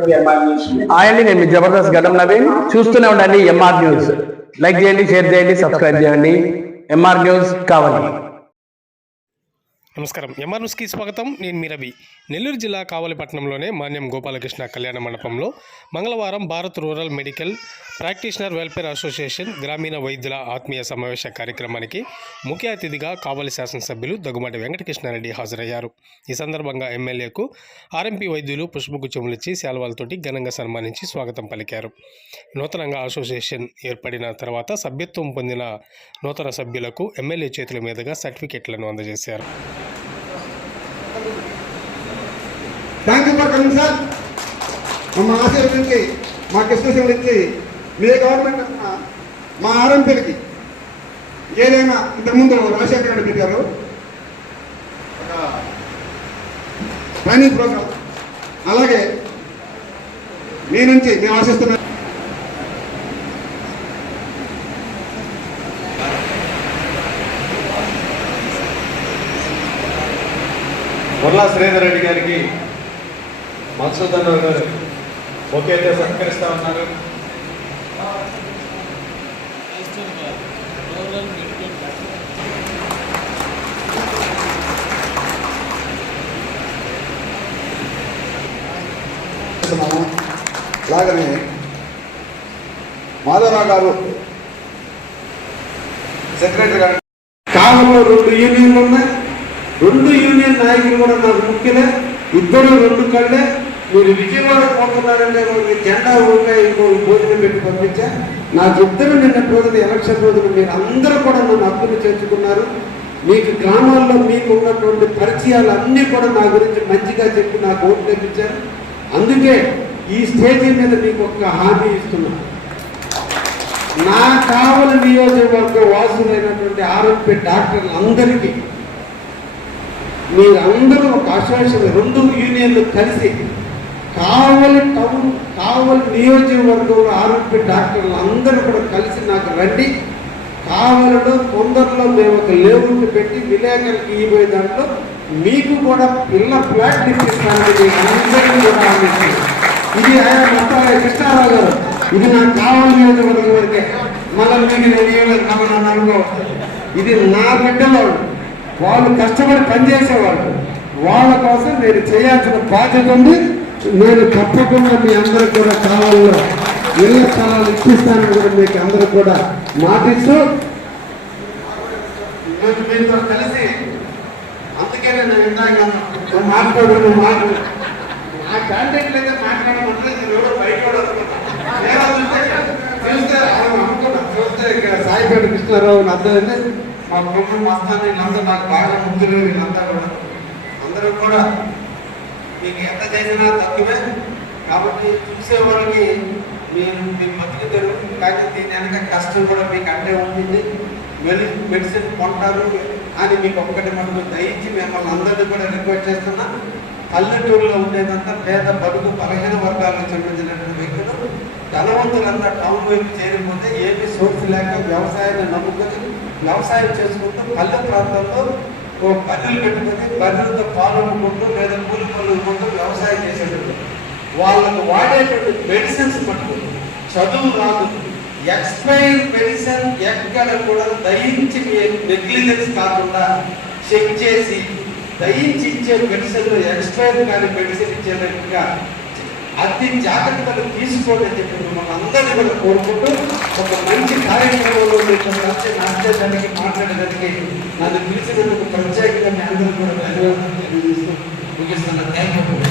Hi అండి, నేను మీ జబర్దస్త్ గడ్డం నవీన్. చూస్తూనే ఉండండి ఎంఆర్ న్యూస్. లైక్ చేయండి, షేర్ చేయండి, సబ్స్క్రైబ్ చేయండి. ఎంఆర్ న్యూస్ కావాలి. నమస్కారం. ఎంఆర్ న్యూస్కి స్వాగతం. నేను మీ రవి. నెల్లూరు జిల్లా కావలిపట్నంలోనే మాన్యం గోపాలకృష్ణ కళ్యాణ మండపంలో మంగళవారం Bharat rural medical practitioner welfare association గ్రామీణ వైద్యుల ఆత్మీయ సమావేశ కార్యక్రమానికి ముఖ్య అతిథిగా కావలి శాసనసభ్యులు దగ్గుమాటి వెంకటకృష్ణారెడ్డి హాజరయ్యారు. ఈ సందర్భంగా ఎమ్మెల్యేకు ఆర్ఎంపీ వైద్యులు పుష్పగుచ్చములిచ్చి శాల్వాలతోటి ఘనంగా సన్మానించి స్వాగతం పలికారు. నూతనంగా అసోసియేషన్ ఏర్పడిన తర్వాత సభ్యత్వం పొందిన నూతన సభ్యులకు ఎమ్మెల్యే చేతుల మీదుగా సర్టిఫికెట్లను అందజేశారు. Thank you for coming sir. మా ఆశయం నుంచి మా కృష్ణ నుంచి మీ గవర్నమెంట్ మా ఆర్ఎంపీలకి ఏదైనా ఇంతకుముందు రాజశేఖర రెడ్డి పెట్టారు ట్రైనింగ్ ప్రోగ్రామ్, అలాగే మీ నుంచి మేము ఆశిస్తున్నాం. ముర్లా శ్రీధర్ రెడ్డి గారికి మధుసూదన్ రావు గారు ఒకేతే సత్కరిస్తూ ఉన్నారు. అలాగనే మాధవరావు గారు సెక్రటరీ గారు. కాలంలో 2 యూనియన్లు ఉన్నాయి. 2 యూనియన్ నాయకులు కూడా నాకు ముఖ్యలే. ఇద్దరు 2 కళ్ళే. మీరు విజయవాడ పోతున్నారంటే జెండా ఊరికే ఇంకొక భోజనం పెట్టి పంపించా. నాకు ఇద్దరు నిన్న రోజున ఎలక్షన్ రోజున మీరు అందరూ కూడా నన్ను హక్కును చేర్చుకున్నారు. మీకు గ్రామాల్లో మీకు ఉన్నటువంటి పరిచయాలు అన్నీ కూడా నా గురించి మంచిగా చెప్పి నాకు ఓటు తెప్పించారు. అందుకే ఈ స్టేజీ మీద మీకు ఒక హామీ ఇస్తున్నాను. నా కావలి నియోజకవర్గ వాసులైనటువంటి ఆర్ఎంపీ డాక్టర్లు అందరికీ మీరందరూ ఒక అసోసియేషన్ 2 యూనియన్లు కలిసి కావలి టౌన్ కావలి నియోజకవర్గంలో ఆర్ఎంపీ డాక్టర్లు అందరూ కూడా కలిసి నాకు రండి. కావలిలో తొందరలో మేము ఒక లేఅవుట్ పెట్టి విలేకరులకు ఇవ్వే దాంట్లో మీకు కూడా పిల్ల ఫ్లాట్ ఇప్పిస్తానని అందరికీ కూడా ఆలోచించారు. ఇది మొత్తం కృష్ణారావు గారు, ఇది నాకు కావలి నియోజకవర్గం వరకే. మళ్ళీ మీకు నేను అనుకో, ఇది నా బిడ్డలో వాళ్ళు కష్టపడి పనిచేసేవాళ్ళు. వాళ్ళ కోసం నేను చేయాల్సిన బాధ్యత ఉంది. నేను తప్పకుండా మీ అందరికి కూడా కావాలో ఇళ్ల స్థలాలు ఇప్పిస్తానని కూడా మీకు అందరూ కూడా మాటిస్తూ మీతో కలిసి, అందుకే నేను ఇందాక మాట్లాడుకున్న మాట ఆ క్యాండిడేట్లు అయితే మాట్లాడమంటే ఎవరో బయట చూస్తే ఇక్కడ సాయిపేట కృష్ణారావు అర్థమైంది. మా కుటుంబం వస్తాను వీళ్ళందరూ నాకు బాగా ముందులు. వీళ్ళంతా కూడా అందరూ కూడా మీకు ఎంత చేసినా తక్కువే. కాబట్టి చూసేవాళ్ళకి మీరు మీ బతికి జరుగుతుంది, కానీ దీని వెనక కష్టం కూడా మీకు అంటే ఉంటుంది. మెడిసిన్ కొంటారు అని మీకు ఒక్కటి మనకు దయించి మిమ్మల్ని అందరినీ కూడా రిక్వెస్ట్ చేస్తున్నా. పల్లెటూరులో ఉండేదంతా పేద బడుగు బలహీన వర్గాలకు చెందినటువంటి వ్యక్తులు, ధనవంతులంతా టౌన్ వైపు చేరిపోతే ఏమీ సోర్స్ లేక వ్యవసాయాన్ని నమ్ముకొని వ్యవసాయం చేసుకుంటూ పల్లె ప్రాంతాల్లో పల్లెలు పెట్టుకొని బర్రెలతో పాలు అమ్ముకుంటూ లేదా కూలి పనులుకుంటూ వ్యవసాయం చేసేటప్పుడు వాళ్ళకు వాడేటువంటి మెడిసిన్స్ పట్టుకుంటూ చదువు రాదు. ఎక్స్పైర్డ్ మెడిసిన్ ఎక్కడ కూడా దయించి నెగ్లిజెన్స్ కాకుండా చెక్ చేసి దయించి ఇచ్చే మెడిసిన్, ఎక్స్పైర్ కానీ మెడిసిన్ ఇచ్చేటట్టుగా అతి జాగ్రత్తలు తీసుకోవాలని చెప్పి మిమ్మల్ని అందరినీ కూడా కోరుకుంటూ ఒక మంచి కార్యక్రమంలో నచ్చేదానికి మాట్లాడేదానికి నన్ను పిలిచినందుకు ప్రత్యేకంగా మీ అందరూ కూడా ధన్యవాదాలు తెలియజేస్తూ ముగిస్తున్నా. Thank you.